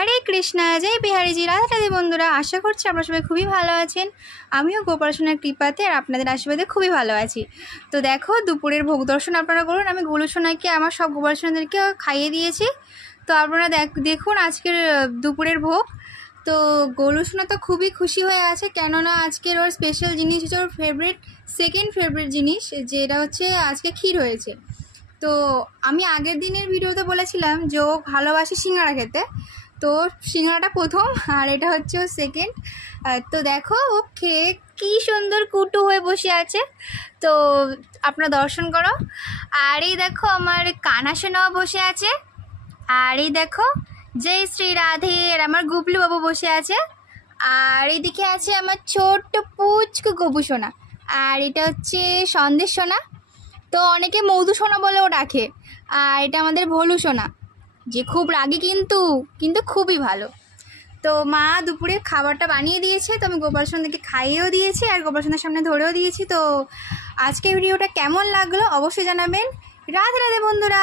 হরে কৃষ্ণা, জয় বিহারীজি, রাধে রাধে বন্ধুরা। আশা করছি আপনারা সবাই খুবই ভালো আছেন। আমিও গোপালসোনার কৃপাতে আর আপনাদের আশীর্বাদে খুবই ভালো আছি। তো দেখো, দুপুরের ভোগ দর্শন আপনারা করুন। আমি গোলুসোনাকে আমার সব গোপালসোনাদেরকে খাইয়ে দিয়েছি। তো আপনারা দেখুন আজকের দুপুরের ভোগ। তো গোলুসোনা তো খুবই খুশি হয়ে আছে, কেননা আজকের ওর স্পেশাল জিনিস হচ্ছে ওর সেকেন্ড ফেভারিট জিনিস, যেটা হচ্ছে আজকে ক্ষীর হয়েছে। তো আমি আগের দিনের ভিডিওতে বলেছিলাম যে ও ভালোবাসে সিঙ্গাড়া খেতে, তো সিঙ্গাড়াটা প্রথম আর এটা হচ্ছে ও সেকেন্ড। তো দেখো ও খেয়ে কী সুন্দর কুটু হয়ে বসে আছে। তো আপনারা দর্শন করো। আর এই দেখো আমার কানাসোনাও বসে আছে। আর এই দেখো জয় শ্রী রাধে আর আমার গুবলু বাবু বসে আছে। আর এদিকে আছে আমার ছোট্ট পুচকু গবু সোনা। আর এটা হচ্ছে সন্দেশ সোনা, তো অনেকে মধু সোনা বলেও ডাকে। আর এটা আমাদের ভোলু সোনা, যে খুব রাগী কিন্তু খুবই ভালো। তো মা দুপুরে খাবারটা বানিয়ে দিয়েছে, তো আমি গোপাল সোনাকে খাইয়েও দিয়েছি আর গোপাল সোনার সামনে ধরেও দিয়েছি। তো আজকে ভিডিওটা কেমন লাগলো অবশ্যই জানাবেন। রাধে রাধে বন্ধুরা।